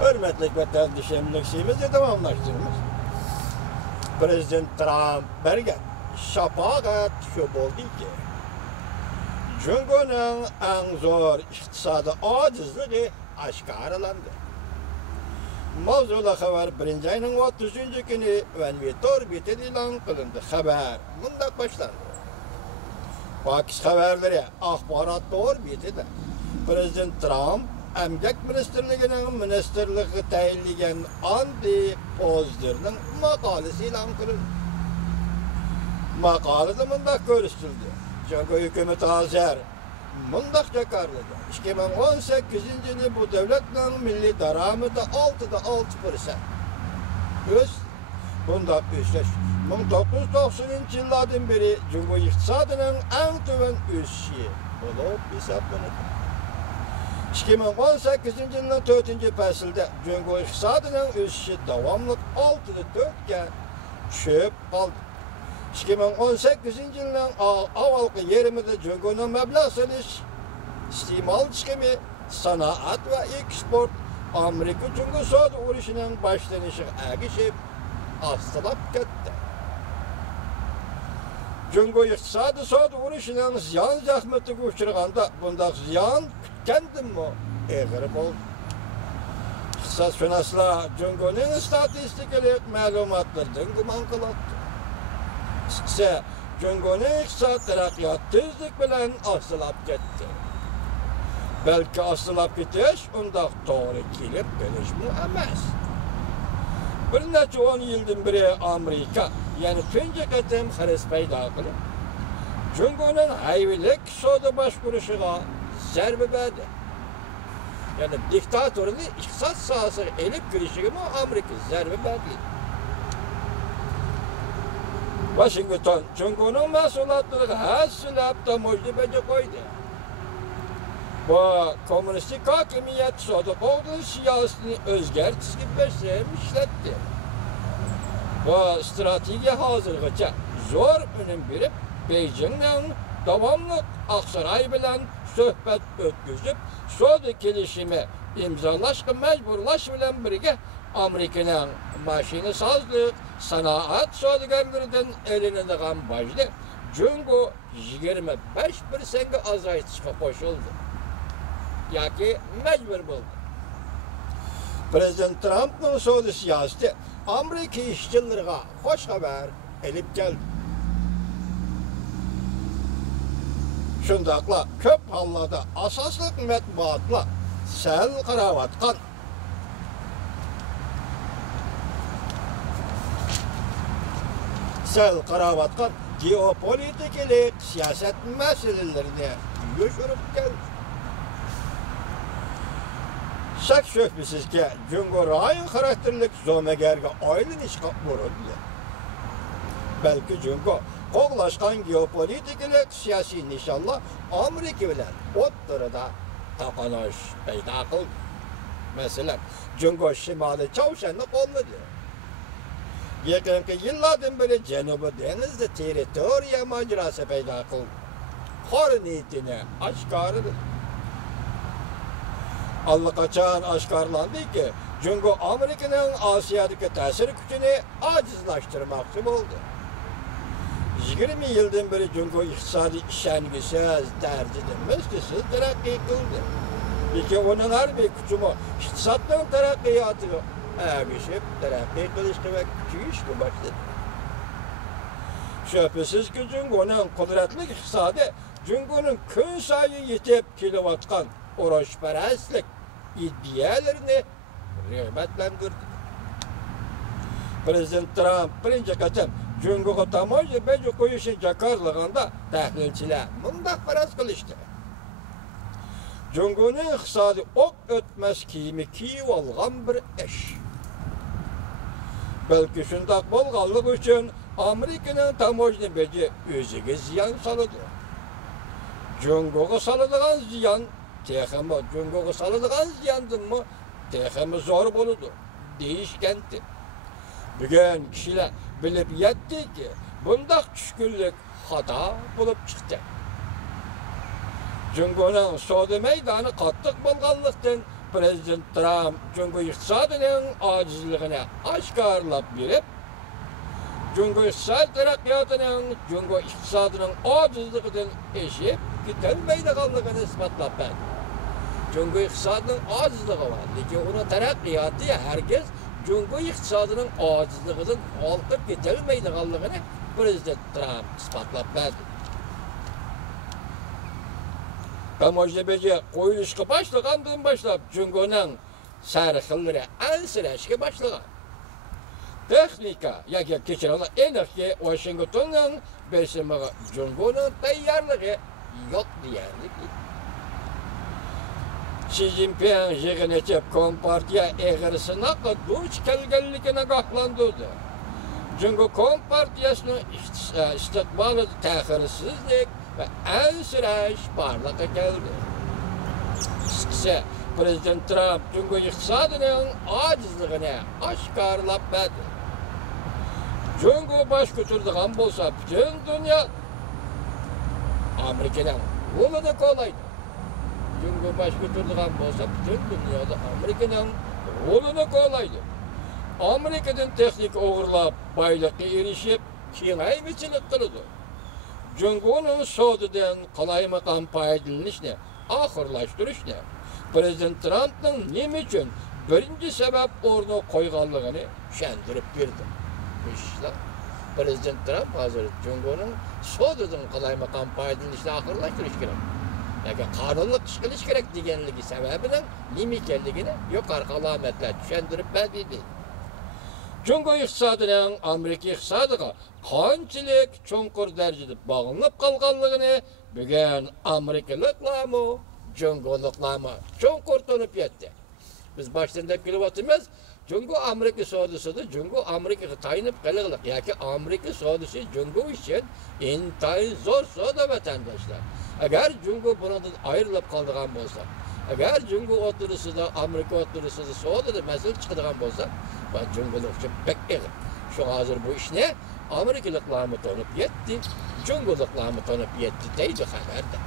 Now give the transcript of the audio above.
Hürmetlik vatandaşlarımızı tamamlaştırmış. Prezident Trump bergen şapagat şu oldu ki Cungo'nun en zor iktisadi acizliği aşkarlandı. Mavzula haber 1. ayının 30. günü Venvitor bitedi ilan kılındı. Haber bundan başlandı. Pakistan haberleri ahbarat doğru bitedi. Prezident Trump Emgek Ministerliği'nin ministerliği tayinligen Andy Pozder'ın makalesi ilan kılındı. Makalede bundak görüştürdü. Çünkü hükümet hazır bundak yakarladı. 2018 yılı bu devletin milli daramı da 6'da 6%. Bundak üstleş. 1990 yıllardan beri Cumhuriyet iktisadının en tüven üssü olup hesaplanır. 2018 yılının 4. fəsildə Cumhuriyet iktisadının üssü davamlıq 6'da 4'gen çöp kaldı. 2018 yılının avalkı yerimizde Cumhuriyet'in meblağ seliş, istimal çıkımı, sanaat ve eksport, Amerika Cumhuriyet Soğudu uğraşının başlanışı əgişip, astılap gitti. Cumhuriyet iktisadı Soğudu uğraşının ziyan zahmeti uçurğanda, bunda ziyan kütkendim mi? Eğirip oldu. İktisadşünaslar Cumhuriyet'in istatistikalı məlumatlardan güman kılattı. Ise Cumhuriyet'in iktisat terakkiyat tezlik bilen asılap gitti. Belki asılap gitiş, ondan doğru kelip geliş mi emas. Bir neçe 10 yıldan beri Amerika, yani tünce katem xaris payda kılıp, Cumhuriyet'in hayvilik soda başvuruşuna zerbe verdi. Yani diktatörünü iktisat sahası elip girişine Amerika zerbe verdi. Washington, Cumhuriyet'in mesulatları her sülapta mucibece koydu. Bu komünistik hakimiyet soda olduğu siyasetini özgertisi gibi işletti. Bu strateji hazırlıkça zor önüm verip Beijing'den devamlı Aksaray bilen söhbet ötküzüp soda gelişimi imzalaşkı mecburlaş bilen birge Amerika'nın maşini sazlık, sanaat sodagarlarından eline dağın başlı Cungo 25% azaytışka koşuldu. Yaki mecbur buldu. Prezident Trump'ın soda siyaseti Amerika işçilerine hoş haber elip geldi. Şundakla köp hallada asaslık metbuatla sel karavatkan geopolitikili siyaset meselelerini yürüp geldi. Şak şüphesiz ki Cumhuriyet'in karakterlik zomegerge aylınışka vuruldu. Belki Cumhuriyet qoğlaşkan geopolitikili siyasi nişanla Amerika bilen otturda taqanaş peyda kıldı. Mesela Cumhuriyet Şimali Çavşan'ı qolladı. Yakınki yıllardan beri Cenubu Deniz'de teritoriya macerası peyda kıldı. Xor niyetini aşkarıdır. Allakaçan aşkarlandı ki Cumhuriyet Amerika'nın Asya'daki tesir gücünü acizlaştırmakçı oldu. 20 yıldan beri Cumhuriyet iktisadi işengisiz, tercihlenmezkisiz terakki kıldı. Peki onun her bir küçümü iktisatların terakkiyatı erişip terakki kılıştı ve küçüğüştü başladı. Şüphesiz ki Cumhuriyet'in kudretli iktisadi Cumhuriyet'in gün sayı yetip kilovatkan uğraşperestlik iddialarını rağbetlendirdi. Prezident Trump birinci kaçam Cumhuriyet tamoyla bence koyuşun jakarlığında tahlilçiler bundak faraz kılıştı. Cumhuriyet'in iktisadi ok ötmez kimi kiyiv algan bir iş. Belki şundak bolğanlık için Amerika'nın tamoyla bence özüge ziyan salıdı. Cumhuriyet'e salıdığan ziyan texemi Cumhuriyet'e salıdığan ziyandın mı texemi zor boludu, değişkendi. Bugün kişiler bilip yetti ki bundak düşkünlük hata bulup çıktı. Cumhuriyet'in soda meydanı katlık bolğanlıktan Prezident Trump Cungo iqtisadining ojizligini oshkorlab berib, Cungo iqtisod taraqqiyotining Cungo iqtisodining ojizligidan eshib ketolmaydiganligini isbotlab berdi. Cungo iqtisodining ojizligi bor, lekin uni taraqqiyoti hargiz Cungo iqtisodining ojizligidan olqib ketolmaydiganligini Prezident Trump isbotlab berdi. Amojabega qo'yilishga boshlagandan boshlab Cungoning sarxillari ansirashga boshlagan. Texnika yoki kechiradi aniqki Washingtonning besimiga Cungoning tayyorligi yo'q deyarlik. Xi Jinping yig'inida Kompartiya eg'risinoqqa duch kelganligini ogohlantirdi. Cungo Kompartiyasining istiqbolida ta'xirsizlik ve ansirash barliqqa keldi. Qisqasi, Prezident Trump Cungo iqtisodining ojizligini oshkorlab berdi. Cungo bosh ko'taradigan bo'lsa, butun dunyo Amerikadan yo'lini qo'llaydi. Cungo bosh ko'taradigan bo'lsa, butun dunyoda Amerikadan yo'lini qo'llaydi. Amerikadan texnik o'g'irlab, boylikka erishib, kengaymichilik qiladi. Cungo'nun so'didan qalaymaqon foydalanishni oxirlashtirishni Prezident Trumpning nima uchun birinchi sabab o'rniga qo'yganligini tushuntirib berdi. Prezident Trump hozir Cungo'nun so'didan qalaymaqon foydalanishni oxirlashtirish kerak. Yoki qonunli ish qilish kerak deganligi sababidan nima ekanligini yuqori alomatlar tushuntirib berdi. Cungo iqtisodining Amerika iqtisodiga qanchalik cho'nqur darajada bog'lanib qolganligini bugun Amerikaliklarmi, Cungoliklarmi cho'nqur tunib yetdi. Biz boshdan deb kelyapmiz, Cungo Amerika savdosida Cungo Amerikaga tayinib qolganlik yoki Amerika savdosi Cungo uchun intayin zo'r savdo vatandoshlar. Agar Cungo bundan ayrilib qolgan bo'lsa, agar Cungo o'tirisida Amerika o'tirisida savdoda masala chiqadigan bo'lsa, va Cungolik uchun pek eg'ir. Shu hozir bu ishni Amerikaliklarmi tanib yetdi, Cungoliklarmi tanib yetdi deydi xabarda.